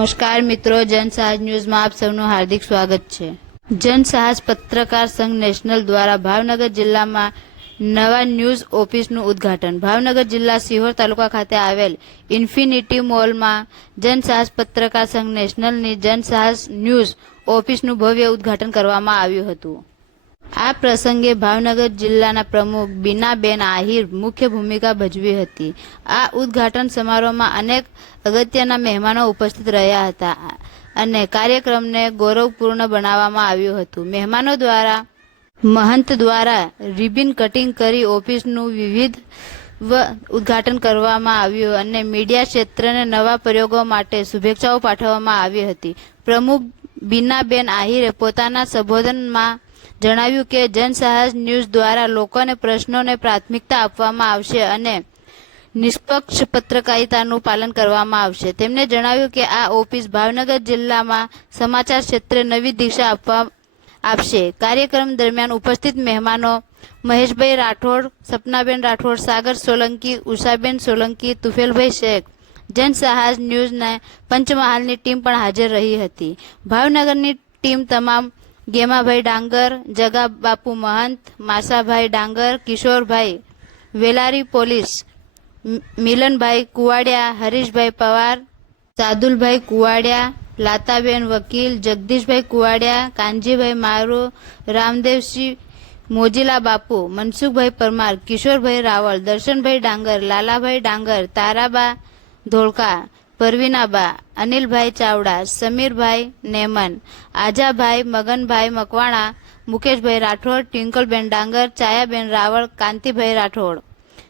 નમસ્કાર મિત્રો, જનસાહસ ન્યૂઝમાં આપ સૌનું હાર્દિક સ્વાગત છે। જનસાહસ પત્રકાર સંઘ નેશનલ દ્વારા ભાવનગર જિલ્લામાં નવા ન્યૂઝ ઓફિસનું ઉદ્ઘાટન। ભાવનગર જિલ્લા સિહોર તાલુકા ખાતે આવેલ ઇન્ફિનિટી મોલમાં જનસાહસ પત્રકાર સંઘ નેશનલની જનસાહસ ન્યૂઝ ઓફિસનું ભવ્ય ઉદ્ઘાટન કરવામાં આવ્યું હતું। આ પ્રસંગે ભાવનગર જિલ્લાના પ્રમુખ બીનાબેન આહિર મુખ્ય ભૂમિકા ભજવી હતી। આ ઉદ્ઘાટન સમારોહમાં અનેક અગત્યના મહેમાનો ઉપસ્થિત રહ્યા હતા અને કાર્યક્રમને ગૌરવપૂર્ણ બનાવવામાં આવ્યું હતું। મહેમાનો દ્વારા મહંત દ્વારા રિબિન કટિંગ કરી ઓફિસનું વિવિધ ઉદ્ઘાટન કરવામાં આવ્યું અને મીડિયા ક્ષેત્રને નવા પ્રયોગો માટે શુભેચ્છાઓ પાઠવવામાં આવી હતી। પ્રમુખ બીનાબેન આહિરે પોતાના સંબોધનમાં જણાવ્યું કે જનસાહસ ન્યૂઝ દ્વારા લોકોને પ્રશ્નોને પ્રાથમિકતા આપવામાં આવશે અને નિષ્પક્ષ પત્રકારિતાનું પાલન કરવામાં આવશે। તેમણે જણાવ્યું કે આ ઓફિસ ભાવનગર જિલ્લામાં સમાચાર ક્ષેત્રે નવી દિશા આપશે। કાર્યક્રમ દરમિયાન ઉપસ્થિત મહેમાનો મહેશભાઈ રાઠોડ, સપનાબેન રાઠોડ, સાગર સોલંકી, ઉષાબેન સોલંકી, તુફેલભાઈ શેખ, જનસાહસ ન્યૂઝના પંચમહાલની ટીમ પણ હાજર રહી હતી। ભાવનગરની ટીમ તમામ ગેમાભાઈ ડાંગર, જગા બાપુ મહંત, માસાભાઈ ડાંગર, કિશોરભાઈ વેલારી પોલીસ, મિલનભાઈ કુવાડિયા, હરીશભાઈ પવાર, સાદુલભાઈ કુવાડિયા, લાતાબેન વકીલ, જગદીશભાઈ કુવાડિયા, કાનજીભાઈ મારુ, રામદેવસિંહ મોજીલા બાપુ, મનસુખભાઈ પરમાર, કિશોરભાઈ રાવળ, દર્શનભાઈ ડાંગર, લાલાભાઈ ડાંગર, તારાબા ધોળકા, પરવીનાબા, અનિલભાઈ ચાવડા, સમીરભાઈ નેમન, આજાભાઈ, મગનભાઈ મકવાણા, મુકેશભાઈ રાઠોડ, ટ્વિંકલબેન ડાંગર, ચાયાબેન રાવળ, કાંતિભાઈ રાઠોડ,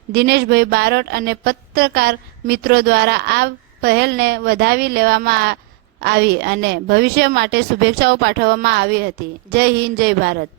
દિનેશભાઈ બારોટ અને પત્રકાર મિત્રો દ્વારા આ પહેલને વધાવી લેવામાં આવી અને ભવિષ્ય માટે શુભેચ્છાઓ પાઠવવામાં આવી હતી। જય હિન્દ, જય ભારત।